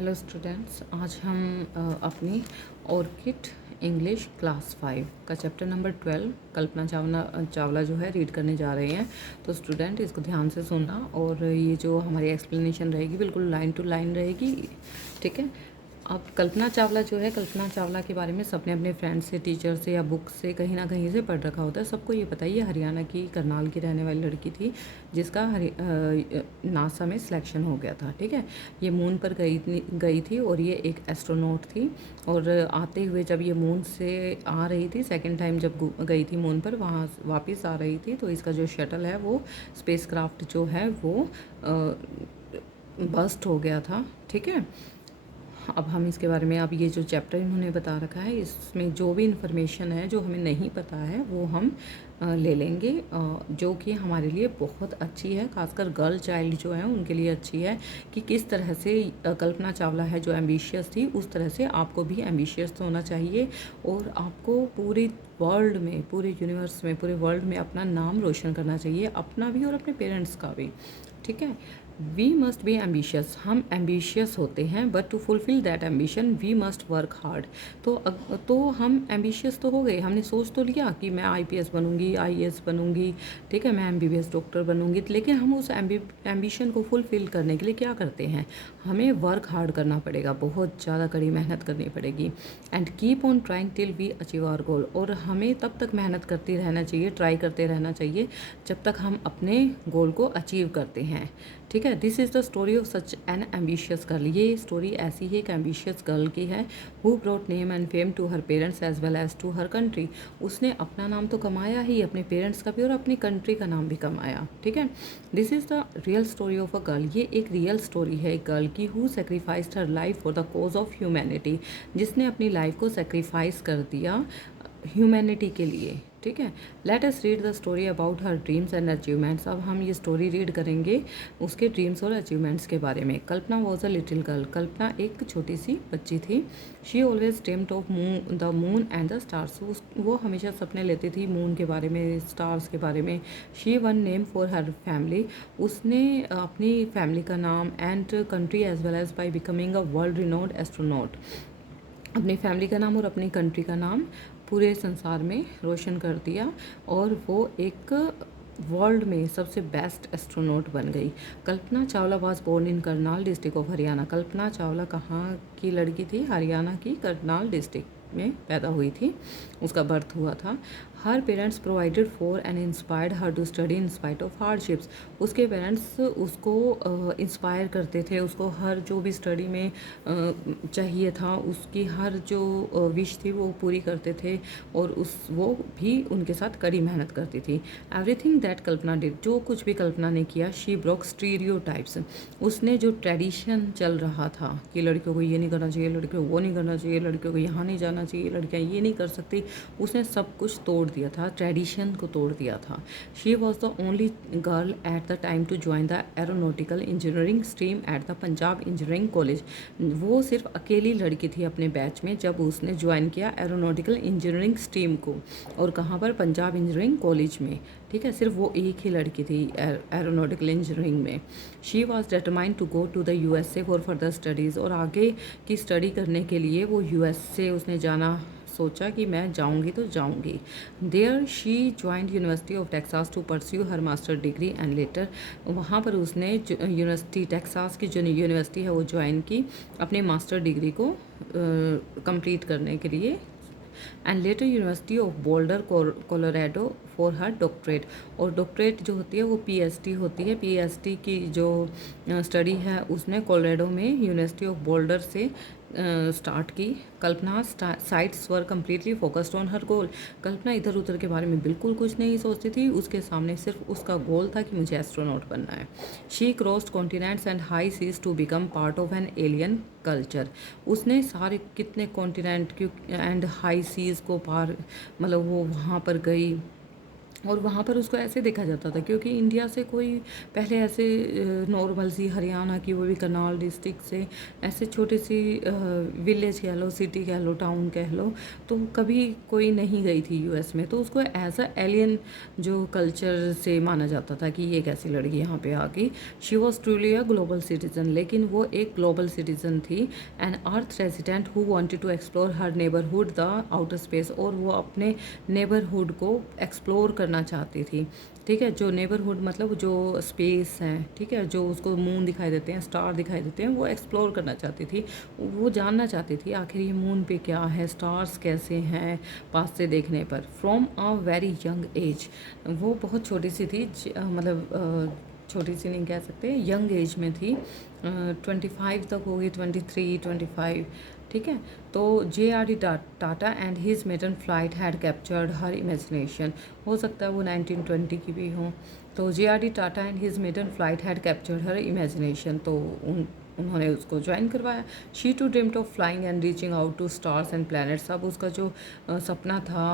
Hello students, आज हम अपनी ऑर्किड इंग्लिश क्लास 5 का चैप्टर नंबर 12 कल्पना चावला जो है रीड करने जा रहे हैं। तो स्टूडेंट इसको ध्यान से सुनना और ये जो हमारी एक्सप्लेनेशन रहेगी बिल्कुल लाइन टू लाइन रहेगी, ठीक है। अब कल्पना चावला जो है, कल्पना चावला के बारे में सबने अपने फ्रेंड से, टीचर से या बुक से कहीं ना कहीं से पढ़ रखा होता है। सबको ये पता है, ये हरियाणा की करनाल की रहने वाली लड़की थी जिसका नासा में सिलेक्शन हो गया था, ठीक है। ये मून पर गई थी और ये एक एस्ट्रोनॉट थी। और आते हुए जब ये मून से आ रही थी, सेकेंड टाइम जब गई थी मून पर, वहाँ वापस आ रही थी, तो इसका जो शटल है वो स्पेसक्राफ्ट जो है वो बस्ट हो गया था, ठीक है। अब हम इसके बारे में, अब ये जो चैप्टर इन्होंने बता रखा है इसमें जो भी इन्फॉर्मेशन है जो हमें नहीं पता है वो हम ले लेंगे, जो कि हमारे लिए बहुत अच्छी है, खासकर गर्ल चाइल्ड जो है उनके लिए अच्छी है कि किस तरह से कल्पना चावला है जो एम्बिशियस थी, उस तरह से आपको भी एम्बिशियस होना चाहिए और आपको पूरे वर्ल्ड में, पूरे यूनिवर्स में, पूरे वर्ल्ड में अपना नाम रोशन करना चाहिए, अपना भी और अपने पेरेंट्स का भी, ठीक है। वी मस्ट बी एम्बिशियस, हम एम्बिशियस होते हैं, but to fulfil that ambition we must work hard. तो हम एम्बिशियस तो हो गए, हमने सोच तो लिया कि मैं आईपीएस बनूंगी, आईएएस बनूंगी, ठीक है, मैं एमबीबीएस डॉक्टर बनूंगी, लेकिन हम उस एम्बिशन को फुलफिल करने के लिए क्या करते हैं, हमें वर्क हार्ड करना पड़ेगा, बहुत ज़्यादा कड़ी मेहनत करनी पड़ेगी। And keep on trying till we achieve our goal, और हमें तब तक मेहनत करती रहना चाहिए, ट्राई करते रहना चाहिए जब तक हम अपने गोल को अचीव करते हैं, ठीक है। This is the story of such an ambitious girl, ये स्टोरी ऐसी ही एक एम्बिशियस गर्ल की है, who brought name and fame to her parents as well as to her country. उसने अपना नाम तो कमाया ही, अपने पेरेंट्स का भी और अपनी कंट्री का नाम भी कमाया, ठीक है। This is the real story of a girl, ये एक रियल स्टोरी है एक गर्ल की, who sacrificed her life for the cause of humanity, जिसने अपनी लाइफ को सेक्रीफाइस कर दिया ह्यूमैनिटी के लिए, ठीक है। Let us read the story about her dreams and achievements. अब हम ये स्टोरी रीड करेंगे उसके ड्रीम्स और अचीवमेंट्स के बारे में। कल्पना वॉज अ लिटिल गर्ल, कल्पना एक छोटी सी बच्ची थी। She always dreamed of the moon and the stars, वो हमेशा सपने लेती थी मून के बारे में, स्टार्स के बारे में। She won name for her family, उसने अपनी फैमिली का नाम and country as well as by becoming a world renowned astronaut, अपनी फैमिली का नाम और अपनी कंट्री का नाम पूरे संसार में रोशन कर दिया और वो एक वर्ल्ड में सबसे बेस्ट एस्ट्रोनॉट बन गई। Kalpana Chawla was born in Karnal district of Haryana, Kalpana Chawla कहाँ की लड़की थी, हरियाणा की करनाल डिस्ट्रिक्ट में पैदा हुई थी, उसका बर्थ हुआ था। Her parents provided for and inspired her to study in spite of hardships, उसके पेरेंट्स उसको इंस्पायर करते थे, उसको हर जो भी स्टडी में चाहिए था, उसकी हर जो विश थी वो पूरी करते थे और वो भी उनके साथ कड़ी मेहनत करती थी। एवरीथिंग दैट कल्पना डिड, जो कुछ भी कल्पना ने किया, शी ब्रोक स्टीरियोटाइप्स, उसने जो ट्रेडिशन चल रहा था कि लड़कियों को ये नहीं करना चाहिए, लड़कियों को वो नहीं करना चाहिए, लड़कियों को यहाँ नहीं जाना चाहिए, लड़कियाँ ये नहीं कर सकती, उसने सब कुछ तोड़ दिया था, ट्रेडिशन को तोड़ दिया था। She was the only girl at the time to join the aeronautical engineering stream at the Punjab engineering college, वो सिर्फ अकेली लड़की थी अपने बैच में जब उसने ज्वाइन किया एरोनॉटिकल इंजीनियरिंग स्ट्रीम को, और कहाँ पर, पंजाब इंजीनियरिंग कॉलेज में, ठीक है। सिर्फ वो एक ही लड़की थी एरोनॉटिकल इंजीनियरिंग में। She was determined to go to the USA for further studies, और आगे की स्टडी करने के लिए वो यूएसए उसने जाना सोचा कि मैं जाऊंगी तो जाऊंगी। There she joined university of Texas to pursue her master degree and later, वहाँ पर उसने यूनिवर्सिटी टेक्सास की जो यूनिवर्सिटी है वो ज्वाइन की अपने मास्टर डिग्री को कंप्लीट करने के लिए। And later university of boulder Colorado for her doctorate, और डॉक्टरेट जो होती है वो पीएचडी होती है, पीएचडी की जो स्टडी है उसने कोलोराडो में यूनिवर्सिटी ऑफ बोल्डर से स्टार्ट की। Kalpana sights were completely focused on her goal, Kalpana इधर उधर के बारे में बिल्कुल कुछ नहीं सोचती थी, उसके सामने सिर्फ उसका गोल था कि मुझे एस्ट्रोनॉट बनना है। She crossed continents and high seas to become part of an alien culture, उसने सारे कितने कॉन्टिनेंट एंड हाई सीज को पार, मतलब वो वहाँ पर गई और वहाँ पर उसको ऐसे देखा जाता था क्योंकि इंडिया से कोई पहले ऐसे नॉर्मल सी हरियाणा की, वो भी करनाल डिस्ट्रिक्ट से, ऐसे छोटी सी विलेज कह लो, सिटी कह लो, टाउन कह लो, तो कभी कोई नहीं गई थी यूएस में, तो उसको एज अ एलियन जो कल्चर से माना जाता था कि ये कैसी लड़की यहाँ पे आ गई। She was truly a global citizen, लेकिन वो एक ग्लोबल सिटीजन थी, an earth resident who wanted to explore her neighbourhood the outer space, और वो अपने नेबरहुड को एक्सप्लोर करना चाहती थी। ठीक है, जो नेबरहुड मतलब जो स्पेस है, ठीक है, जो उसको मून दिखाई देते हैं, स्टार दिखाई देते हैं, वो एक्सप्लोर करना चाहती थी। वो जानना चाहती थी आखिर ये मून पे क्या है, स्टार्स कैसे हैं पास से देखने पर। From a very young age, वो बहुत छोटी सी थी, मतलब छोटी सी नहीं कह सकते, यंग एज में थी, 25 तक होगी, 23, 25। ठीक है, तो JRD Tata and his maiden flight had captured her imagination. हो सकता है वो 1920 की भी हो। तो JRD Tata and his maiden flight had captured her imagination, तो उन्होंने उसको ज्वाइन करवाया। She too dreamed of flying and reaching out to stars and planets. अब उसका जो सपना था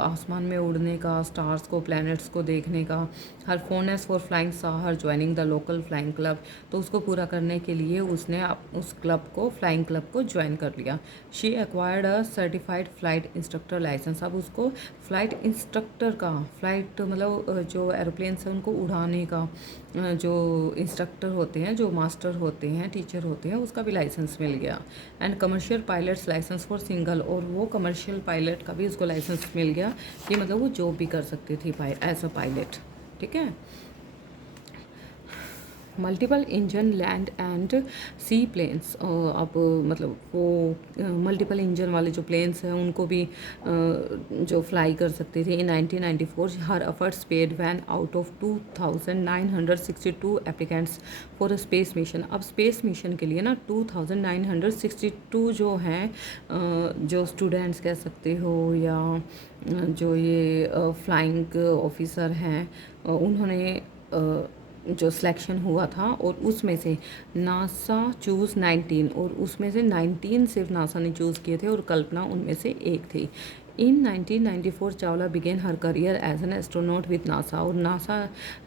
आसमान में उड़ने का, स्टार्स को, प्लैनेट्स को देखने का। हर फोननेस for flying saw her joining the local flying club, तो उसको पूरा करने के लिए उसने उस क्लब को, फ्लाइंग क्लब को ज्वाइन कर लिया। She acquired a certified flight instructor licence. अब उसको फ्लाइट इंस्ट्रक्टर का, फ्लाइट मतलब जो एरोप्लेन्स हैं उनको उड़ाने का जो इंस्ट्रक्टर होते हैं, जो मास्टर होते हैं, टीचर होते हैं, उसका भी लाइसेंस मिल गया। And commercial pilot's licence for single, और वो कमर्शियल पायलट का भी उसको लाइसेंस मिल गया कि मतलब वो जॉब भी कर सकती थी एज अ पायलट। ठीक है, multiple engine land and sea planes. अब मतलब वो मल्टीपल इंजन वाले जो प्लेन्स हैं उनको भी जो फ्लाई कर सकते थे। In 1994 her efforts paid when out of 2962 applicants for a space mission. अब स्पेस मिशन के लिए ना 2962 जो हैं, जो स्टूडेंट्स कह सकते हो या जो ये फ्लाइंग ऑफिसर हैं, उन्होंने जो सिलेक्शन हुआ था, और उसमें से नासा चूज़ 19, और उसमें से 19 सिर्फ नासा ने चूज़ किए थे और कल्पना उनमें से एक थी। In 1994 Chawla began her career as an astronaut with NASA, और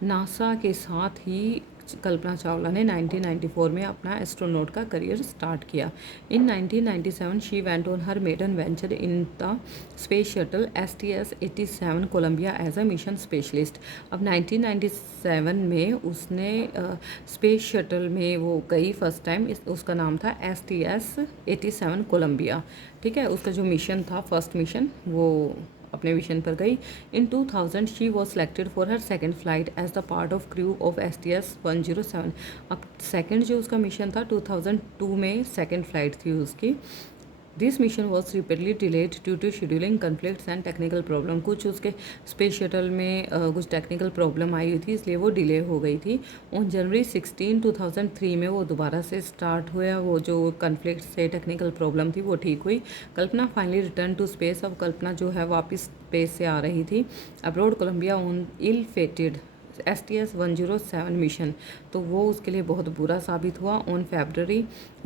नासा के साथ ही कल्पना चावला ने 1994 में अपना एस्ट्रोनॉट का करियर स्टार्ट किया। In 1997 she went on her maiden venture in the space shuttle STS-87 Columbia as a mission specialist. अब 1997 में उसने स्पेस शटल में वो गई फर्स्ट टाइम, उसका नाम था STS-87 कोलंबिया। ठीक है, उसका जो मिशन था, फर्स्ट मिशन, वो अपने मिशन पर गई। In 2000 she was selected for her second flight as the part of crew of STS-107। अब सेकेंड जो उसका मिशन था 2002 में सेकेंड फ्लाइट थी उसकी। This mission was repeatedly delayed due to scheduling conflicts and technical problem. कुछ उसके space shuttle में कुछ टेक्निकल प्रॉब्लम आई हुई थी, इसलिए वो डिले हो गई थी। ऑन जनवरी 16, 2003 में वो दोबारा से स्टार्ट हुआ। वो जो कन्फ्लिक्ट से टेक्निकल प्रॉब्लम थी वो ठीक हुई। कल्पना फाइनली रिटर्न टू स्पेस। अब कल्पना जो है वापस स्पेस से आ रही थी। Aboard Columbia on ill fated STS-107 mission, तो वो उसके लिए बहुत बुरा साबित हुआ। On February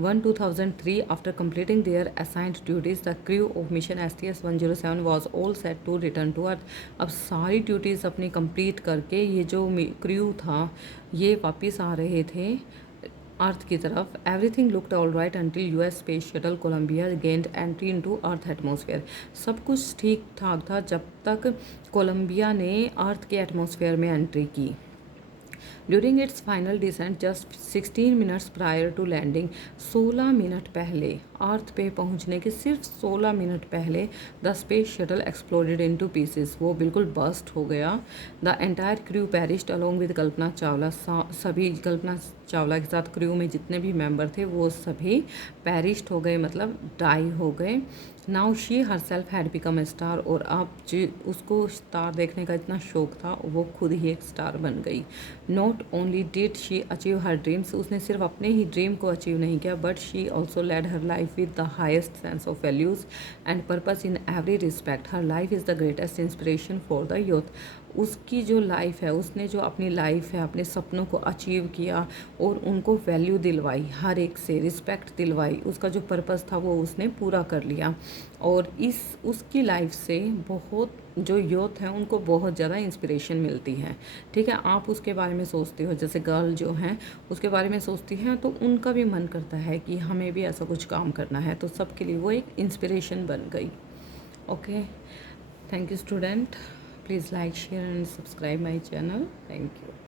1, 2003 after completing their assigned duties the crew of mission STS-107 was all set to return to earth. अब सारी ड्यूटीज़ अपनी कंप्लीट करके ये जो क्रू था ये वापस आ रहे थे अर्थ की तरफ। Everything looked all right until US space shuttle Columbia gained entry into earth atmosphere. सब कुछ ठीक ठाक था जब तक कोलंबिया ने अर्थ के एटमॉस्फेयर में एंट्री की। During its final descent just 16 minutes prior to landing, 16 minute पहले, अर्थ पे पहुंचने के सिर्फ 16 मिनट पहले, the space shuttle exploded into pieces, वो बिल्कुल बस्ट हो गया। The entire crew perished along with Kalpana Chawla. सभी कल्पना चावला के साथ क्रू में जितने भी मेंबर थे वो सभी पेरिश्ड हो गए, मतलब डाई हो गए। Now she her self had become a star, और अब उसको स्टार देखने का इतना शौक था वो खुद ही एक स्टार बन गई। Not only did she achieve her dreams, उसने सिर्फ अपने ही ड्रीम को अचीव नहीं किया, but she also led her life with the highest sense of values and purpose in every respect. Her life is the greatest inspiration for the youth. उसकी जो life है, उसने जो अपनी लाइफ है, अपने सपनों को अचीव किया और उनको वैल्यू दिलवाई, हर एक से रिस्पेक्ट दिलवाई, उसका जो पर्पस था वो उसने पूरा कर लिया। और उसकी लाइफ से बहुत जो यूथ हैं उनको बहुत ज़्यादा इंस्पिरेशन मिलती है। ठीक है, आप उसके बारे में सोचते हो, जैसे गर्ल जो हैं उसके बारे में सोचती हैं, तो उनका भी मन करता है कि हमें भी ऐसा कुछ काम करना है, तो सबके लिए वो एक इंस्पिरेशन बन गई। Okay, thank you student, please like share and subscribe my channel. Thank you.